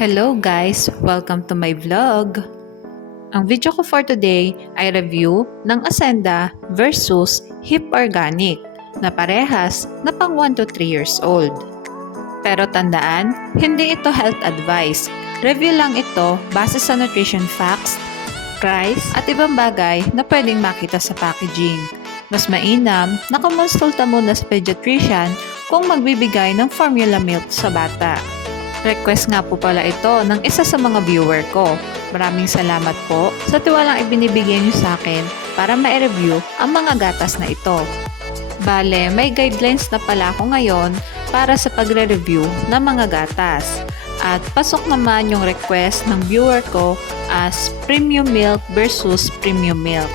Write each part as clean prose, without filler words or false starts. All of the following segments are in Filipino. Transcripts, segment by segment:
Hello guys! Welcome to my vlog! Ang video ko for today ay review ng Ascenda versus Hip Organic na parehas na pang 1 to 3 years old. Pero tandaan, hindi ito health advice. Review lang ito base sa nutrition facts, price, at ibang bagay na pwedeng makita sa packaging. Mas mainam na kumonsulta muna sa pediatrician kung magbibigay ng formula milk sa bata. Request nga po pala ito ng isa sa mga viewer ko. Maraming salamat po sa tiwalang ibinibigay niyo sa akin para ma-review ang mga gatas na ito. Bale, may guidelines na pala ako ngayon para sa pagre-review ng mga gatas. At pasok naman yung request ng viewer ko as premium milk versus premium milk.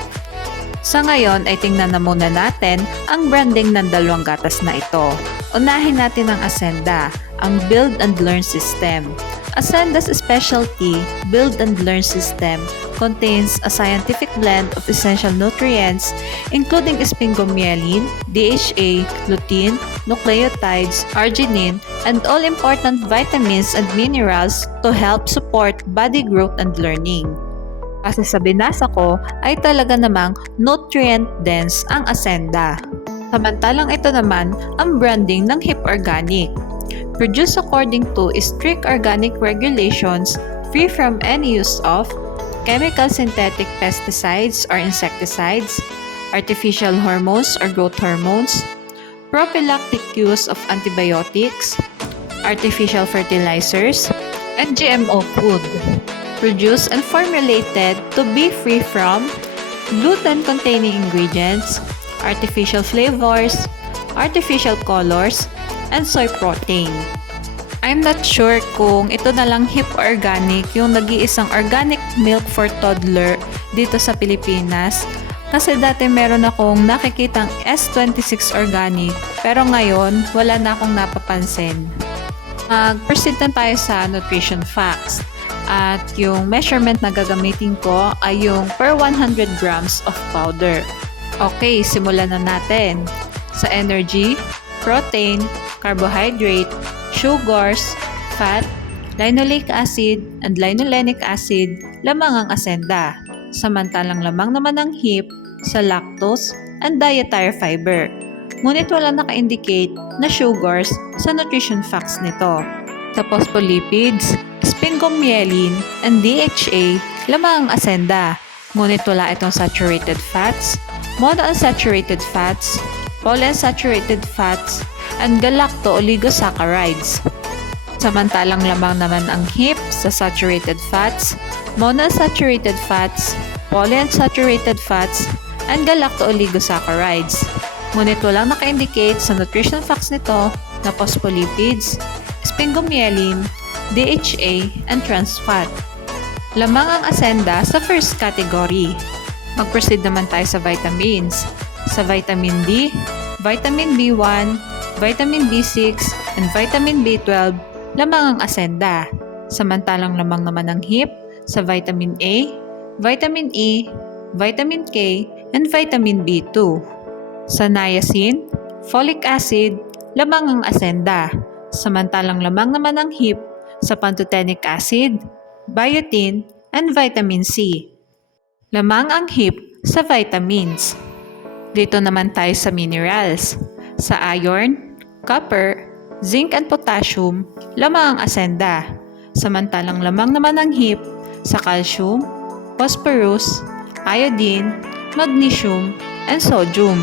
Sa ngayon ay tingnan na muna natin ang branding ng dalawang gatas na ito. Unahin natin ang Ascenda, ang Build and Learn System. Ascenda's specialty, Build and Learn System, contains a scientific blend of essential nutrients including sphingomyelin, DHA, lutein, nucleotides, arginine, and all important vitamins and minerals to help support body growth and learning. Kasi sa binasa ko ay talaga namang nutrient-dense ang Ascenda. Samantalang ito naman ang branding ng Hip Organic. Produced according to strict organic regulations, free from any use of chemical synthetic pesticides or insecticides, artificial hormones or growth hormones, prophylactic use of antibiotics, artificial fertilizers, and GMO food. Produced and formulated to be free from gluten-containing ingredients, artificial flavors, artificial colors, and soy protein. I'm not sure kung ito na lang Hip Organic yung nag-iisang organic milk for toddler dito sa Pilipinas. Kasi dati meron akong nakikitang S26 Organic pero ngayon wala na akong napapansin. Mag-proceed na tayo sa nutrition facts. At yung measurement na gagamitin ko ay yung per 100 grams of powder. Okay, simulan na natin. Sa energy, protein, carbohydrate, sugars, fat, linoleic acid, and linolenic acid, lamang ang Ascenda. Samantalang lamang naman ang HIP sa lactose and dietary fiber. Ngunit wala naka-indicate na sugars sa nutrition facts nito. Sa phospholipids, sphingomyelin, and DHA, lamang ang Ascenda. Ngunit wala itong saturated fats, monounsaturated fats, polyunsaturated fats, and galacto-oligosaccharides. Samantalang lamang naman ang HIP sa saturated fats, monounsaturated fats, polyunsaturated fats, and galacto-oligosaccharides. Ngunit walang naka-indicate sa nutrition facts nito na phospholipids, sphingomyelin, DHA, and trans fat. Lamang ang Ascenda sa first category. Mag-proceed naman tayo sa vitamins. Sa vitamin D, vitamin B1, vitamin B6, and vitamin B12, lamang ang Ascenda. Samantalang lamang naman ang HIP sa vitamin A, vitamin E, vitamin K, and vitamin B2. Sa niacin, folic acid, lamang ang Ascenda. Samantalang lamang naman ang HIP sa pantothenic acid, biotin, and vitamin C. Lamang ang HIP sa vitamins. Dito naman tayo sa minerals. Sa iron, copper, zinc, and potassium, lamang ang Ascenda. Samantalang lamang naman ang HIP sa calcium, phosphorus, iodine, magnesium, and sodium.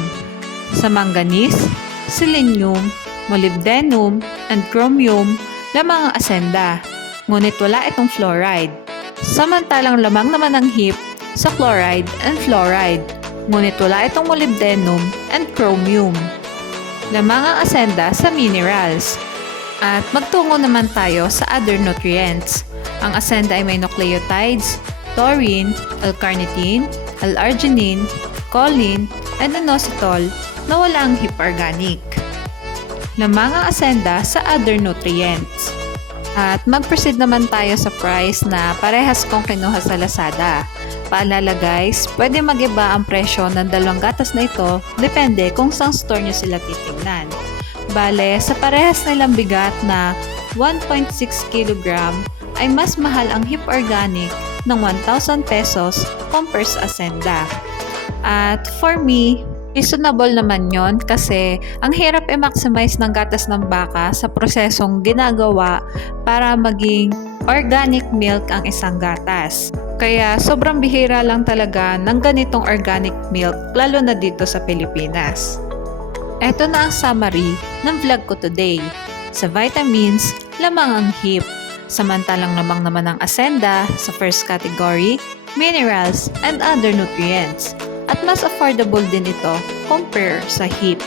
Sa manganese, selenium, molybdenum, and chromium, lamang ang Ascenda. Ngunit wala itong fluoride. Samantalang lamang naman ang HIP sa chloride and fluoride. Ngunit wala itong molybdenum and chromium. Lamang ang Ascenda sa minerals. At magtungo naman tayo sa other nutrients. Ang Ascenda ay may nucleotides, taurine, L-carnitine, L-arginine, choline, and inositol na wala ang HIP Organic. Lamang ang Ascenda sa other nutrients. At mag-proceed naman tayo sa price na parehas kong kinuha sa Lazada. Paalala guys, pwede mag-iba ang presyo ng dalawang gatas na ito depende kung saan store nyo sila titignan. Bale, sa parehas nilang bigat na 1.6 kg ay mas mahal ang Hip Organic ng 1,000 pesos compared sa Ascenda. At for me, reasonable naman yon kasi ang hirap i-maximize ng gatas ng baka sa prosesong ginagawa para maging organic milk ang isang gatas. Kaya sobrang bihira lang talaga ng ganitong organic milk lalo na dito sa Pilipinas. Ito na ang summary ng vlog ko today. Sa vitamins, lamang ang hip. Samantalang lamang naman ang Ascenda sa first category, minerals, and other nutrients. At mas affordable din ito compare sa hip.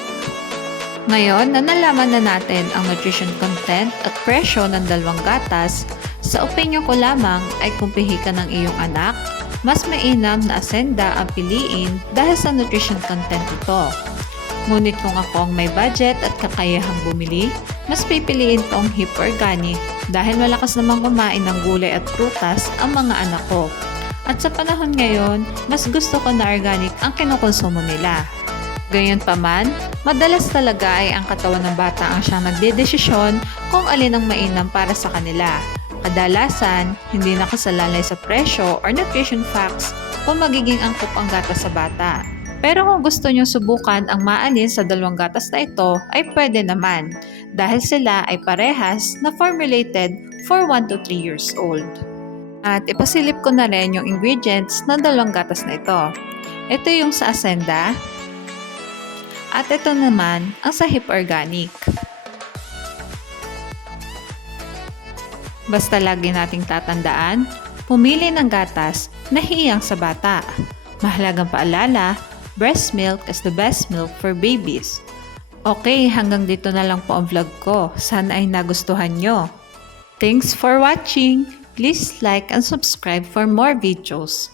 Ngayon na nalaman na natin ang nutrition content at presyo ng dalawang gatas, sa opinyon ko lamang ay kung pihi ka ng iyong anak, mas mainam na Ascenda ang piliin dahil sa nutrition content nito. Ngunit kung ako ang may budget at kakayahang bumili, mas pipiliin ko ang Hip Organic dahil malakas namang kumain ng gulay at prutas ang mga anak ko. At sa panahon ngayon, mas gusto ko na organic ang kinukonsumo nila. Gayunpaman, madalas talaga ay ang katawan ng bata ang siyang nagdedesisyon kung alin ang mainam para sa kanila. Kadalasan, hindi nakasalalay sa presyo or nutrition facts kung magiging angkop ang gatas sa bata. Pero kung gusto nyo subukan ang maalin sa dalawang gatas na ito ay pwede naman dahil sila ay parehas na formulated for 1 to 3 years old. At ipasilip ko na rin yung ingredients ng dalawang gatas na ito. Ito yung sa Ascenda at ito naman ang sa Hip Organic. Basta lagi nating tatandaan, pumili ng gatas na hiyang sa bata. Mahalagang paalala, breast milk is the best milk for babies. Okay, hanggang dito na lang po ang vlog ko. Sana ay nagustuhan nyo. Thanks for watching! Please like and subscribe for more videos.